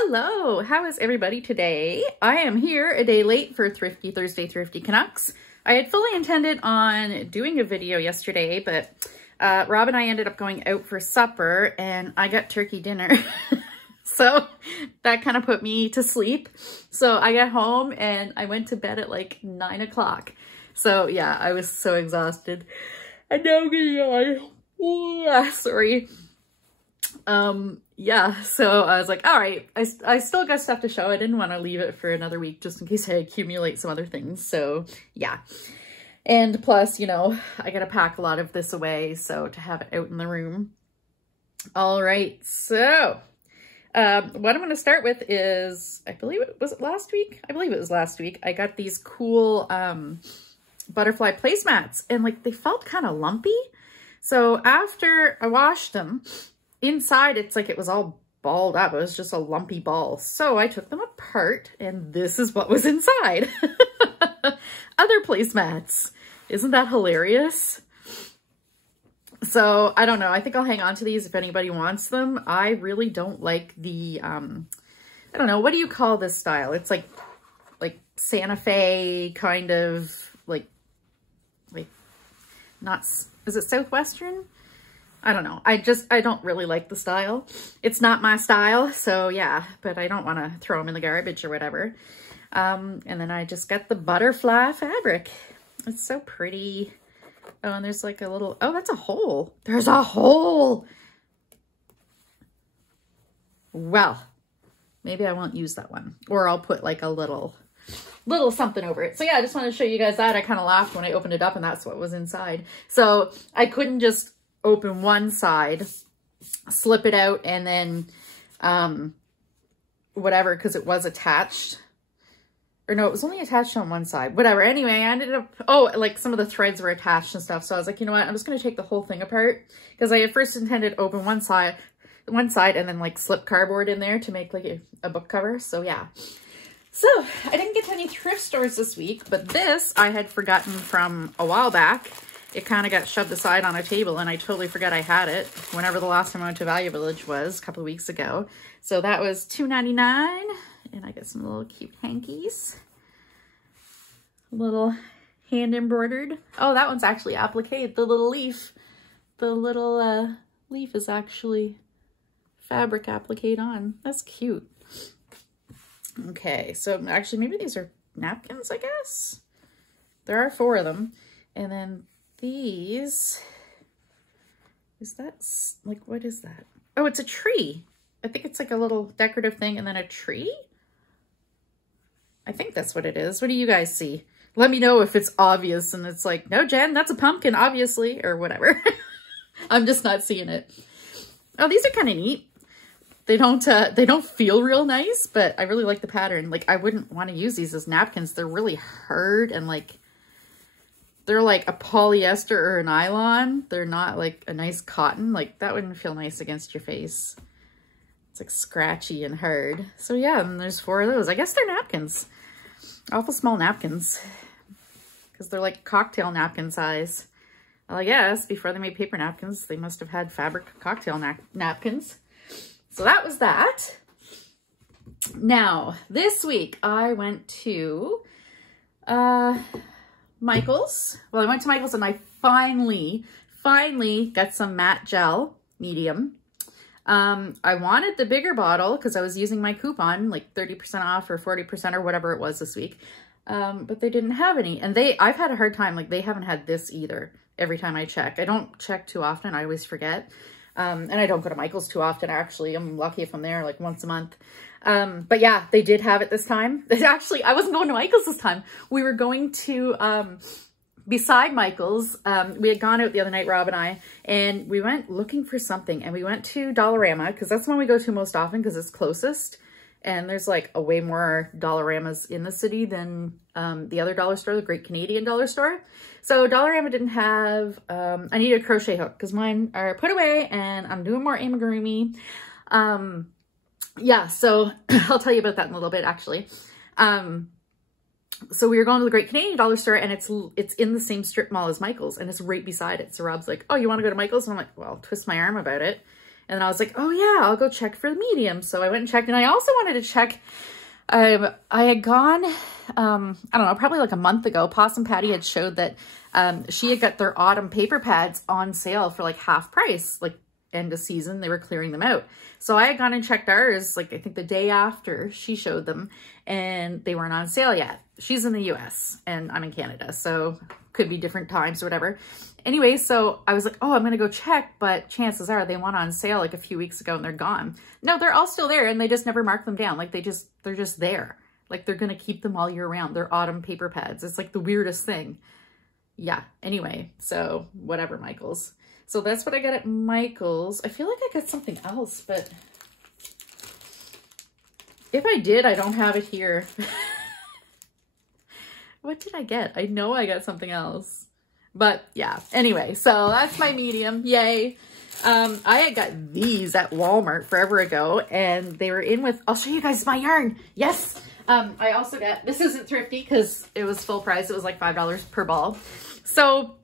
Hello, how is everybody today? I am here a day late for Thrifty Thursday Thrifty Canucks. I had fully intended on doing a video yesterday, but Rob and I ended up going out for supper and I got turkey dinner. So that kind of put me to sleep. So I got home and I went to bed at like 9 o'clock. So yeah, I was so exhausted. And now I'm getting on. Yeah, sorry. Yeah, so I was like, all right, I still got stuff to show. I didn't want to leave it for another week just in case I accumulate some other things. So yeah. And plus, you know, I got to pack a lot of this away. So to have it out in the room. All right. So, what I'm going to start with is, I believe it was last week. I believe it was last week. I got these cool, butterfly placemats and like, they felt kind of lumpy. So after I washed them, inside, it's like it was all balled up. It was just a lumpy ball. So I took them apart and this is what was inside. Other placemats. Isn't that hilarious? So I don't know. I think I'll hang on to these if anybody wants them. I really don't like the, I don't know. What do you call this style? It's like Santa Fe kind of like not, is it Southwestern? I don't know. I don't really like the style. It's not my style. So yeah, but I don't want to throw them in the garbage or whatever. And then I just got the butterfly fabric. It's so pretty. Oh, and there's like a little, oh, that's a hole. There's a hole. Well, maybe I won't use that one, or I'll put like a little something over it. So yeah, I just wanted to show you guys that. I kind of laughed when I opened it up and that's what was inside. So I couldn't just open one side, slip it out, and then whatever, because it was attached. Or no, it was only attached on one side. Whatever. Anyway, I ended up, oh, like some of the threads were attached and stuff. So I was like, you know what? I'm just going to take the whole thing apart, because I at first intended to open one side and then like slip cardboard in there to make like a book cover. So yeah. So I didn't get to any thrift stores this week, but this I had forgotten from a while back. It kind of got shoved aside on a table and I totally forgot I had it whenever the last time I went to Value Village was a couple of weeks ago. So that was $2.99 and I got some little cute hankies. A little hand embroidered. Oh, that one's actually appliqué. The little leaf. The little leaf is actually fabric appliqué on. That's cute. Okay, so actually maybe these are napkins, I guess. There are 4 of them. And then these, is that, like, what is that? Oh, it's a tree. I think it's like a little decorative thing and then a tree. I think that's what it is. What do you guys see? Let me know if it's obvious and it's like, no, Jen, that's a pumpkin, obviously, or whatever. I'm just not seeing it. Oh, these are kind of neat. They don't feel real nice, but I really like the pattern. Like, I wouldn't want to use these as napkins. They're really hard and like, they're like a polyester or a nylon. They're not like a nice cotton. Like, that wouldn't feel nice against your face. It's like scratchy and hard. So yeah, and there's 4 of those. I guess they're napkins. Awful small napkins. Because they're like cocktail napkin size. Well, I guess before they made paper napkins, they must have had fabric cocktail napkins. So that was that. Now, this week I went to Michael's. Well, I went to Michael's and I finally got some matte gel, medium. I wanted the bigger bottle because I was using my coupon, like 30% off or 40% or whatever it was this week. But they didn't have any. And I've had a hard time, like they haven't had this either every time I check. I don't check too often. I always forget. And I don't go to Michael's too often, actually. I'm lucky if I'm there like once a month. But yeah, they did have it this time. Actually, I wasn't going to Michael's this time. We were going to, beside Michael's, we had gone out the other night, Rob and I, and we went looking for something. And we went to Dollarama, because that's the one we go to most often, because it's closest. And there's like a way more Dollaramas in the city than the other dollar store, the Great Canadian Dollar Store. So Dollarama didn't have, I needed a crochet hook because mine are put away and I'm doing more amigurumi. Yeah, so I'll tell you about that in a little bit actually. So we were going to the Great Canadian Dollar Store and it's in the same strip mall as Michael's and it's right beside it. So Rob's like, oh, you want to go to Michael's? And I'm like, well, twist my arm about it. And I was like, oh yeah, I'll go check for the medium. So I went and checked, and I also wanted to check, I had gone, I don't know, probably like a month ago, Possum Patty had showed that she had got their autumn paper pads on sale for like half price, like end of season, they were clearing them out. So I had gone and checked ours, like I think the day after she showed them, and they weren't on sale yet. She's in the US and I'm in Canada, so could be different times or whatever. Anyway, so I was like, oh, I'm going to go check, but chances are they went on sale like a few weeks ago and they're gone. No, they're all still there, and they just never mark them down. Like they're just there. Like they're going to keep them all year round. They're autumn paper pads. It's like the weirdest thing. Yeah. Anyway, so whatever, Michael's. So that's what I got at Michael's. I feel like I got something else, but if I did, I don't have it here. What did I get? I know I got something else. But yeah, anyway, so that's my medium. Yay. I had got these at Walmart forever ago, and they were in with, I'll show you guys my yarn. Yes. I also got, this isn't thrifty because it was full price. It was like $5 per ball. So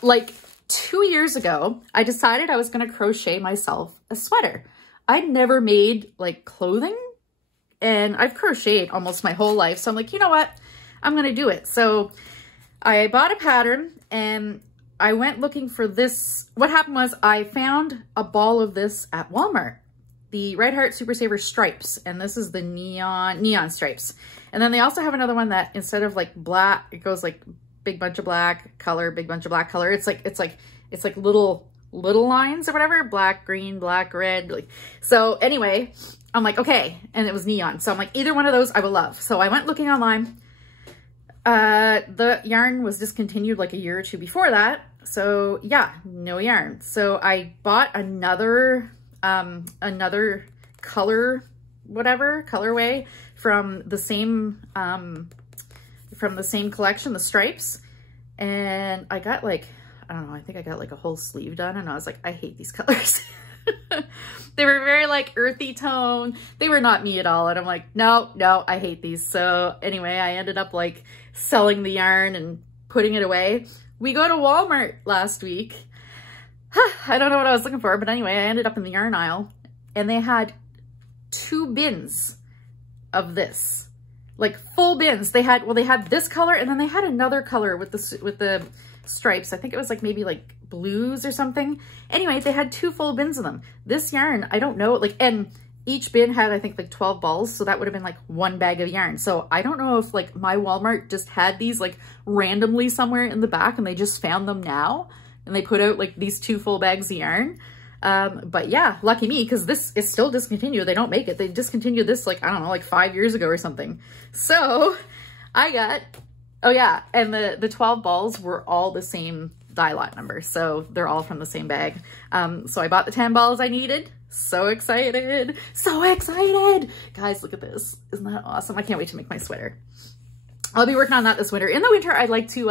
like 2 years ago, I decided I was going to crochet myself a sweater. I'd never made like clothing, and I've crocheted almost my whole life. So I'm like, you know what? I'm going to do it. So I bought a pattern and I went looking for this. What happened was I found a ball of this at Walmart, the Red Heart Super Saver stripes. And this is the neon stripes. And then they also have another one that instead of like black, it goes like big bunch of black color, big bunch of black color. It's like little lines or whatever, black, green, black, red. Like, so anyway, I'm like, okay. And it was neon. So I'm like, either one of those I would love. So I went looking online. The yarn was discontinued like a year or two before that. So yeah, no yarn. So I bought another colorway from the same collection, the stripes. And I got like, I don't know, I think I got like a whole sleeve done, and I was like, I hate these colors. They were very like earthy tone. They were not me at all. And I'm like, no, I hate these. So anyway, I ended up like selling the yarn and putting it away. We go to Walmart last week. I don't know what I was looking for, but anyway, I ended up in the yarn aisle, and they had 2 bins of this, like full bins. They had this color, and then they had another color with the stripes. I think it was like maybe like blues or something. Anyway, they had 2 full bins of them. This yarn, I don't know, like, and each bin had, I think, like 12 balls. So that would have been like 1 bag of yarn. So I don't know if like my Walmart just had these like randomly somewhere in the back and they just found them now and they put out like these 2 full bags of yarn. But yeah, lucky me, because this is still discontinued. They don't make it. They discontinued this like, I don't know, like 5 years ago or something. So I got, oh yeah, and the 12 balls were all the same dye lot number. So they're all from the same bag. So I bought the 10 balls I needed. So excited. So excited. Guys, look at this. Isn't that awesome? I can't wait to make my sweater. I'll be working on that this winter. In the winter, I like to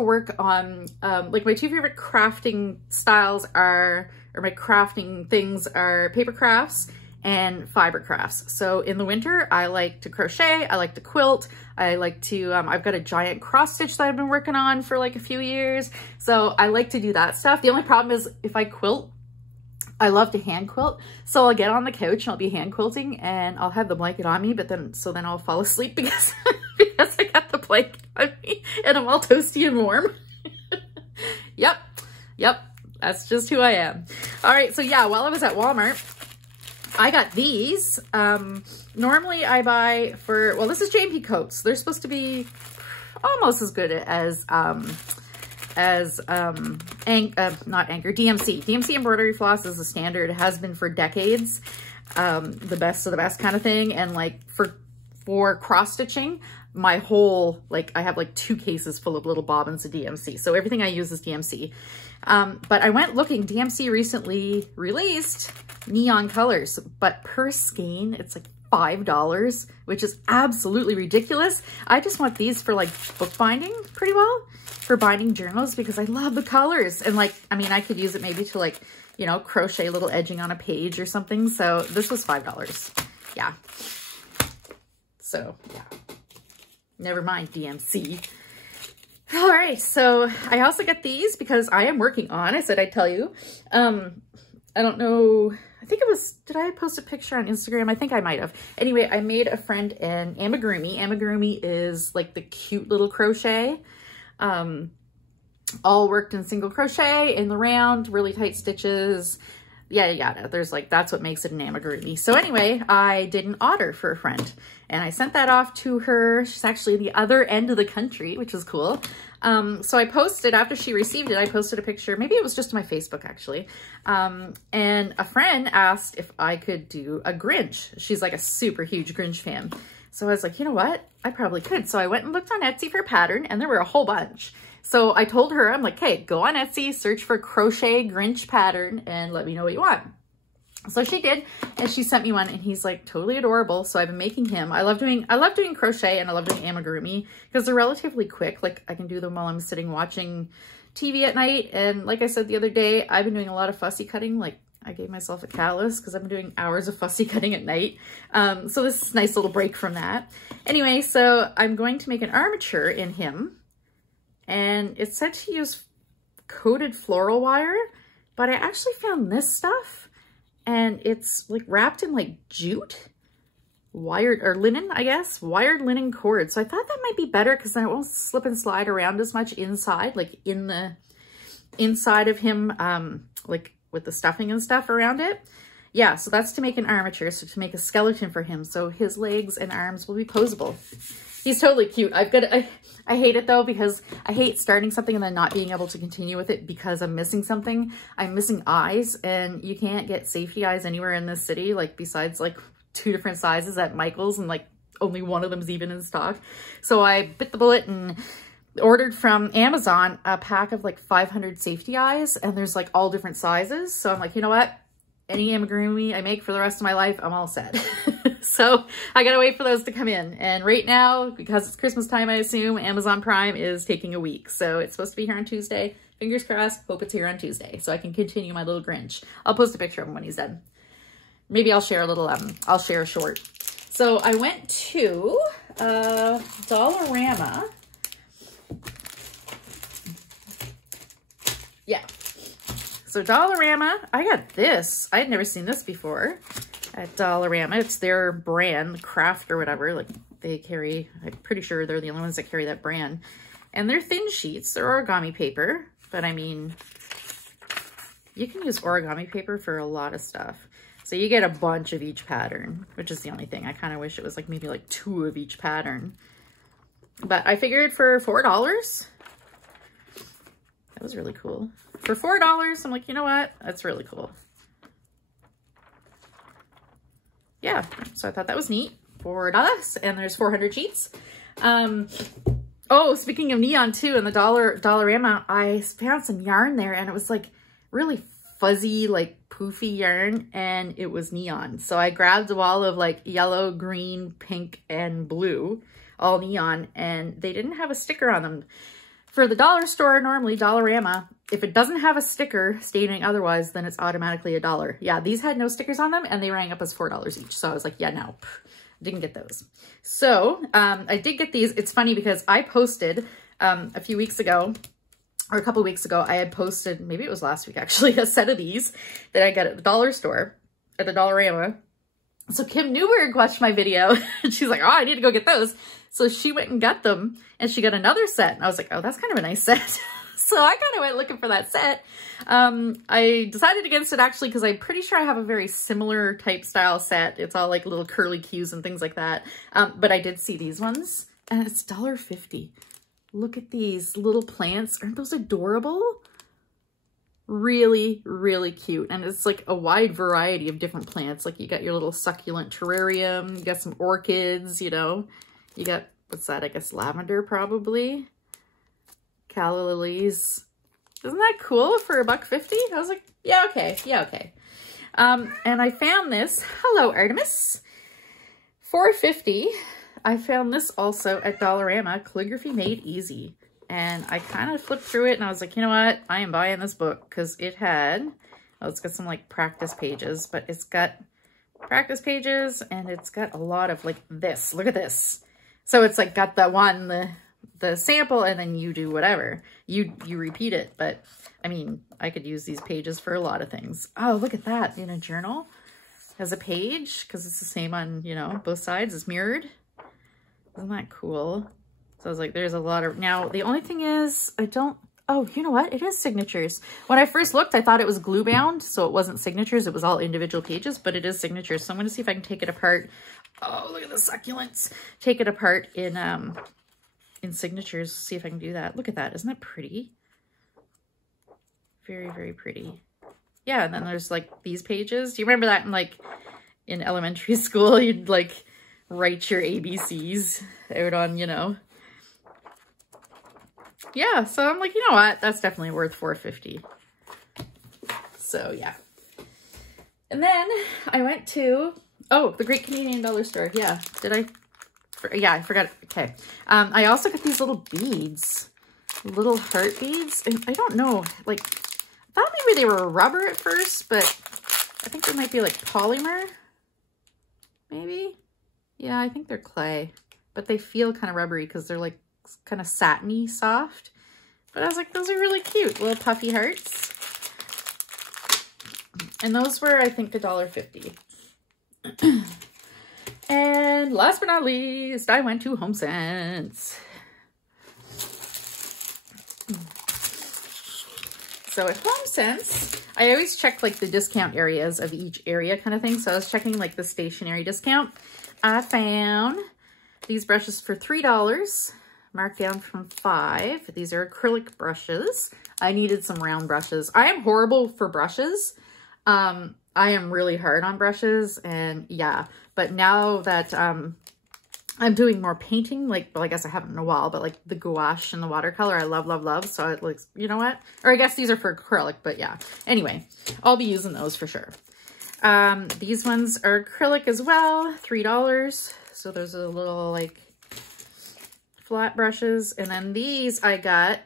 work on, like my 2 favorite crafting styles are, or my crafting things are paper crafts and fiber crafts. So in the winter, I like to crochet, I like to quilt, I like to, I've got a giant cross stitch that I've been working on for like a few years. So I like to do that stuff. The only problem is if I quilt, I love to hand quilt. So I'll get on the couch and I'll be hand quilting and I'll have the blanket on me, but then I'll fall asleep because, because I got the blanket on me and I'm all toasty and warm. Yep. That's just who I am. All right. So yeah, while I was at Walmart, I got these. Normally I buy for, well, this is J&P coats. They're supposed to be almost as good as not Anchor, DMC. DMC embroidery floss is the standard. It has been for decades. The best of the best kind of thing. And like for cross stitching, my whole, like I have like 2 cases full of little bobbins of DMC. So everything I use is DMC. But I went looking, DMC recently released neon colors, but per skein, it's like $5, which is absolutely ridiculous. I just want these for like bookbinding pretty well, for binding journals, because I love the colors. And like, I mean, I could use it maybe to like, you know, crochet a little edging on a page or something. So this was $5. Yeah. So yeah, never mind DMC. All right, so I also got these because I am working on, I said I'd tell you, I don't know. I think it was, did I post a picture on Instagram? I think I might have. Anyway, I made a friend an amigurumi. Amigurumi is like the cute little crochet. All worked in single crochet in the round, really tight stitches. Yada, yada. There's like, that's what makes it an amigurumi. So anyway, I did an order for a friend and I sent that off to her. She's actually the other end of the country, which is cool. So I posted, after she received it, I posted a picture, maybe it was just my Facebook actually. And a friend asked if I could do a Grinch. She's like a super huge Grinch fan. So I was like, you know what? I probably could. So I went and looked on Etsy for a pattern and there were a whole bunch. So I told her, I'm like, hey, go on Etsy, search for crochet Grinch pattern and let me know what you want. So she did, and she sent me one and he's like totally adorable. So I've been making him. I love doing crochet and I love doing amigurumi because they're relatively quick. Like I can do them while I'm sitting watching TV at night. And like I said the other day, I've been doing a lot of fussy cutting. Like I gave myself a callus because I've been doing hours of fussy cutting at night. So this is a nice little break from that. Anyway, so I'm going to make an armature in him. And it said to use coated floral wire, but I actually found this stuff and it's like wrapped in like jute, wired, or linen, I guess, wired linen cord. So I thought that might be better because then it won't slip and slide around as much inside, like in the inside of him, like with the stuffing and stuff around it. Yeah, so that's to make an armature, so to make a skeleton for him. So his legs and arms will be posable. He's totally cute. I hate it though, because I hate starting something and then not being able to continue with it because I'm missing something. I'm missing eyes, and you can't get safety eyes anywhere in this city, like besides like 2 different sizes at Michael's, and like only one of them's even in stock. So I bit the bullet and ordered from Amazon a pack of like 500 safety eyes, and there's like all different sizes. So I'm like, you know what? Any amigurumi I make for the rest of my life, I'm all set. So I gotta wait for those to come in. And right now, because it's Christmas time, I assume, Amazon Prime is taking a week. So it's supposed to be here on Tuesday. Fingers crossed, hope it's here on Tuesday so I can continue my little Grinch. I'll post a picture of him when he's done. Maybe I'll share a little, I'll share a short. So I went to Dollarama. Yeah. So Dollarama, I got this. I had never seen this before at Dollarama. It's their brand, Craft or whatever. Like they carry, I'm pretty sure they're the only ones that carry that brand. And they're thin sheets. They're origami paper. But I mean, you can use origami paper for a lot of stuff. So you get a bunch of each pattern, which is the only thing. I kind of wish it was like maybe like 2 of each pattern. But I figured for $4, that was really cool. For $4, I'm like, you know what? That's really cool. Yeah, so I thought that was neat. $4, and there's 400 sheets. Oh, speaking of neon too, in the Dollarama, I found some yarn there, and it was like really fuzzy, like poofy yarn, and it was neon. So I grabbed a wall of like yellow, green, pink, and blue, all neon, and they didn't have a sticker on them. For the dollar store, normally Dollarama, if it doesn't have a sticker stating otherwise, then it's automatically $1. Yeah, these had no stickers on them, and they rang up as $4 each. So I was like, yeah, no, didn't get those. So I did get these. It's funny because I posted a few weeks ago, or a couple weeks ago, I had posted, maybe it was last week actually, a set of these that I got at the dollar store, at the Dollarama. So Kim Newberg watched my video, and she's like, oh, I need to go get those. So she went and got them, and she got another set. And I was like, oh, that's kind of a nice set. So I kind of went looking for that set. I decided against it actually because I'm pretty sure I have a very similar type style set. It's all like little curly cues and things like that. But I did see these ones, and it's $1.50. Look at these little plants. Aren't those adorable? Really, really cute. And it's like a wide variety of different plants. Like you got your little succulent terrarium, you got some orchids, you know. You got, what's that? I guess lavender probably. Calla lilies. Isn't that cool for $1.50? I was like, yeah, okay. Yeah, okay. And I found this. Hello, Artemis. $4.50. I found this also at Dollarama, Calligraphy Made Easy. And I kind of flipped through it and I was like, you know what? I am buying this book because it had, oh, it's got some like practice pages, but it's got practice pages and it's got a lot of like this. Look at this. So it's like got that one, the the sample and then you do whatever. You repeat it. But I mean, I could use these pages for a lot of things. Oh, look at that in a journal as a page, because it's the same on, you know, both sides. It's mirrored. Isn't that cool? So I was like, there's a lot of, now the only thing is oh, you know what? It is signatures. When I first looked, I thought it was glue bound, so it wasn't signatures. It was all individual pages, but it is signatures. So I'm going to see if I can take it apart. Oh, look at the succulents. Take it apart in signatures. See if I can do that. Look at that. Isn't that pretty? Very, very pretty. Yeah, and then there's like these pages. Do you remember that in elementary school? You'd like write your ABCs out on, you know. Yeah, so I'm like, you know what? That's definitely worth $4.50. So yeah. And then I went to, oh, the Great Canadian Dollar Store. Yeah, yeah, I forgot. Okay. I also got these little beads, little heart beads. And I don't know, like, I thought maybe they were rubber at first, but I think they might be like polymer, maybe. Yeah, I think they're clay, but they feel kind of rubbery because they're like kind of satiny soft. But I was like, those are really cute, little puffy hearts. And those were, I think, $1.50. And last but not least, I went to HomeSense. So at HomeSense, I always check like the discount areas of each area kind of thing. So I was checking like the stationery discount. I found these brushes for $3, marked down from $5. These are acrylic brushes. I needed some round brushes. I am horrible for brushes. I am really hard on brushes, and yeah, but now that I'm doing more painting, like, well, I guess I haven't in a while, but like the gouache and the watercolor, I love, love, love. So it looks, you know what? Or I guess these are for acrylic, but yeah. Anyway, I'll be using those for sure. These ones are acrylic as well, $3. So there's a little like flat brushes. And then these I got,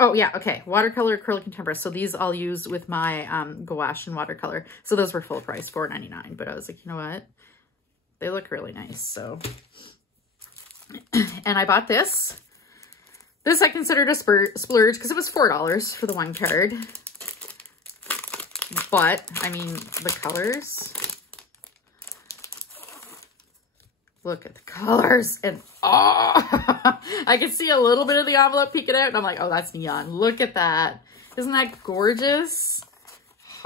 oh yeah, okay, watercolor, acrylic, and tempera. So these I'll use with my gouache and watercolor. So those were full price, $4.99. But I was like, you know what? They look really nice. So, and I bought this. This I considered a splurge because it was $4 for the one card. But I mean, the colors. Look at the colors, and oh, I can see a little bit of the envelope peeking out, and I'm like, oh, that's neon. Look at that. Isn't that gorgeous?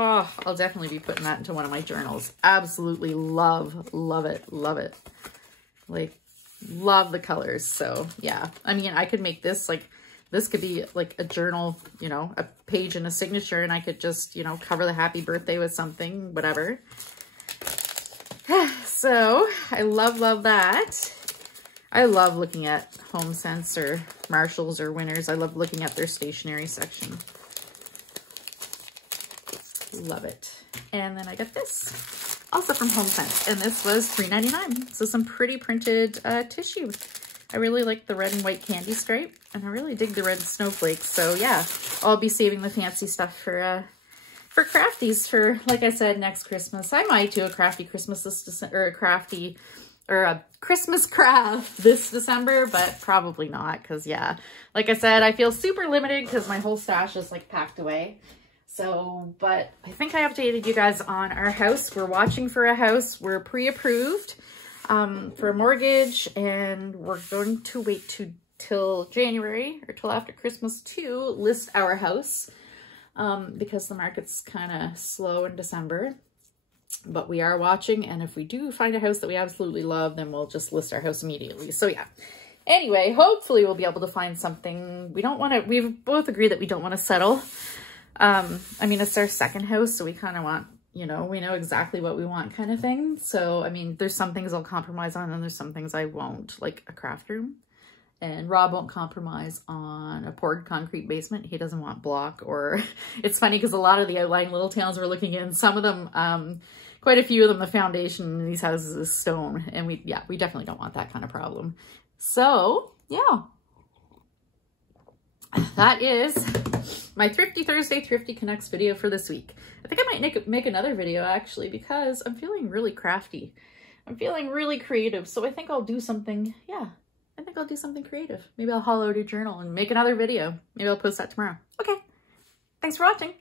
Oh, I'll definitely be putting that into one of my journals. Absolutely love, love it, love it. Like, love the colors. So yeah, I mean, I could make this like, this could be like a journal, you know, a page and a signature, and I could just, you know, cover the happy birthday with something, whatever. So I love, love that. I love looking at HomeSense or Marshalls or Winners. I love looking at their stationery section. Love it. And then I got this also from HomeSense, and this was $3.99. So some pretty printed tissue. I really like the red and white candy stripe, and I really dig the red snowflakes. So yeah, I'll be saving the fancy stuff for Crafties for, like I said, next Christmas. I might do a Crafty Christmas this December, or a Crafty, or a Christmas craft this December, but probably not, because yeah, like I said, I feel super limited because my whole stash is like packed away. So, but I think I updated you guys on our house. We're watching for a house. We're pre-approved for a mortgage, and we're going to wait till January or till after Christmas to list our house. Because the market's kind of slow in December, but we are watching, and if we do find a house that we absolutely love, then we'll just list our house immediately. So yeah, anyway, hopefully we'll be able to find something. We don't want to, we've both agreed that we don't want to settle. I mean, it's our second house, so we kind of want, you know, we know exactly what we want kind of thing. So, I mean, there's some things I'll compromise on, and there's some things I won't, like a craft room. And Rob won't compromise on a poured concrete basement. He doesn't want block, or it's funny because a lot of the outlying little towns we're looking in, some of them, quite a few of them, the foundation in these houses is stone. And we definitely don't want that kind of problem. So yeah, that is my Thrifty Thursday Thrifty Connects video for this week. I think I might make another video actually, because I'm feeling really crafty. I'm feeling really creative. So I think I'll do something, yeah. I think I'll do something creative. Maybe I'll hollow out a journal and make another video. Maybe I'll post that tomorrow. Okay. Thanks for watching.